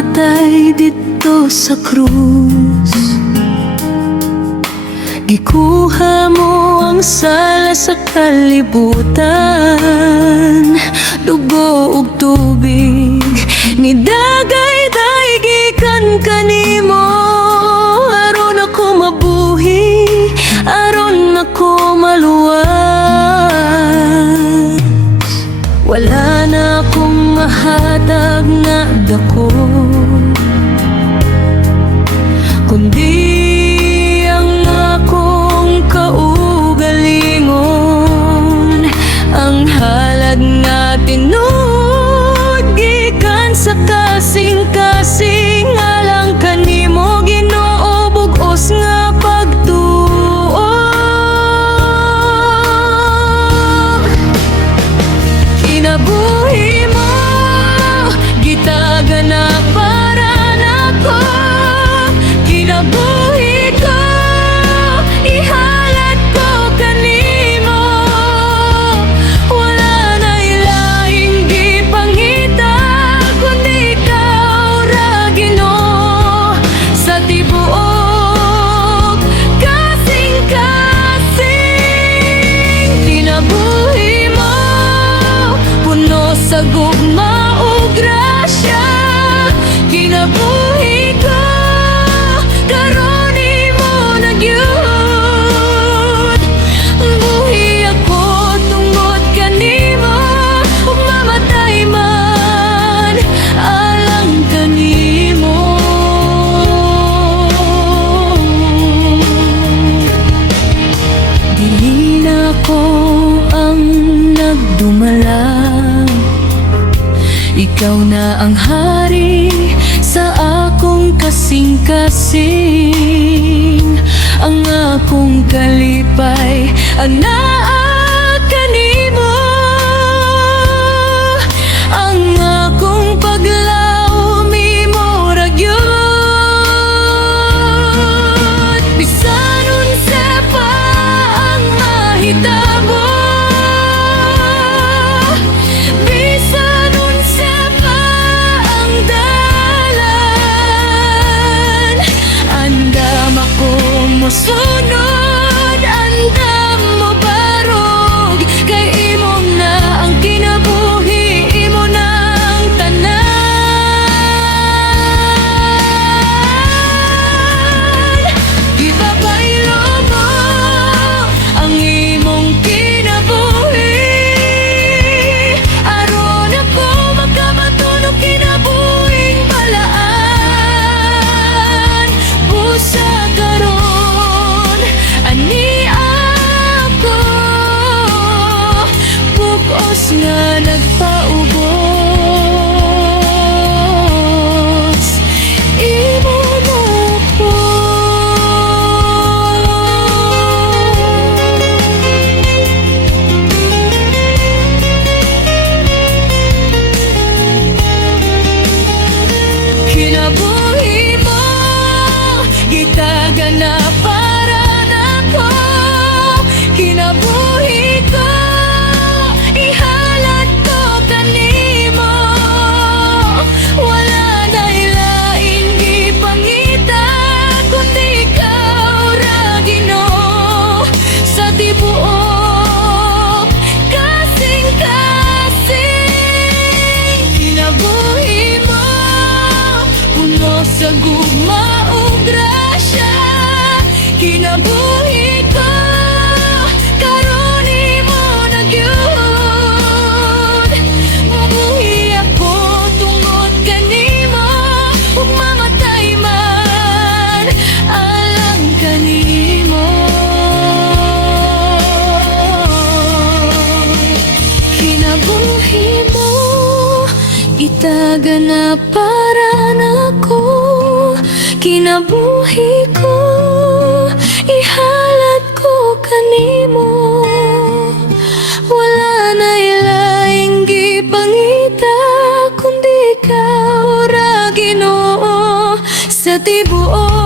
mamatay dito sa krus. Gikuha mo ang sala sa kalibutan, dugo ug tubig ni dagay gikan kanimo. Aron ako mabuhi, aron ako maluwas. Wala na akong mahatag na dako, kundi ang akong kaugalingon. Ang halad nga tinud gikan sa kasing-kasing, alang kanimo Ginoo, bug-os nga pagtuo. Kinabuhi mo gitaga na para nako. Kinabuhi ko ihalad ko kanimo. Wala na ilaing gipangita, kundi ikaw ra Ginoo. Sa tibuok kasing-kasing, kinabuhi mo puno sa gugma ug grasya. Kinabuhi ko karon imo na gyud. Buhi ako tungod kanimo, ug mamatay man alang kanimo. Dili na ako ang nagdumala, ikaw na ang hari sa akong kasing-kasing. Ang akong kalipay anaa kanimo. Ang akong paglaom imo ra gyud. Bisan unsa pa ang mahitabo, bisan unsa pa ang dalan, andam ako mosunod, andam mo barog. Kay imo na ang kinabuhi, imo na ang tanan. Ipapailo mo ang imong kinabuhi, aron ako magkamatunog kinabuhing balaan. Busa karon ani ako, bug-os nga nagpaubos. Imo na ako. Kinabuhi mo gitaga na para nako. Kinabuhi ko ihalad ko kanimo. Wala na ilaing gipangita, kundi ikaw ra Ginoo. Sa tibuok kasing-kasing, kinabuhi mo puno sa gugma ug grasya. Kinabuhi ko karon imo na gyud. Mabuhi ako tungod kanimo, ug mamatay man alang kanimo. Kinabuhi mo itaga na para nako. Kinabuhi ko ihalad ko kanimo. Wala na ilaing gipangita, kundi ikaw ra Ginoo. Sa tibuok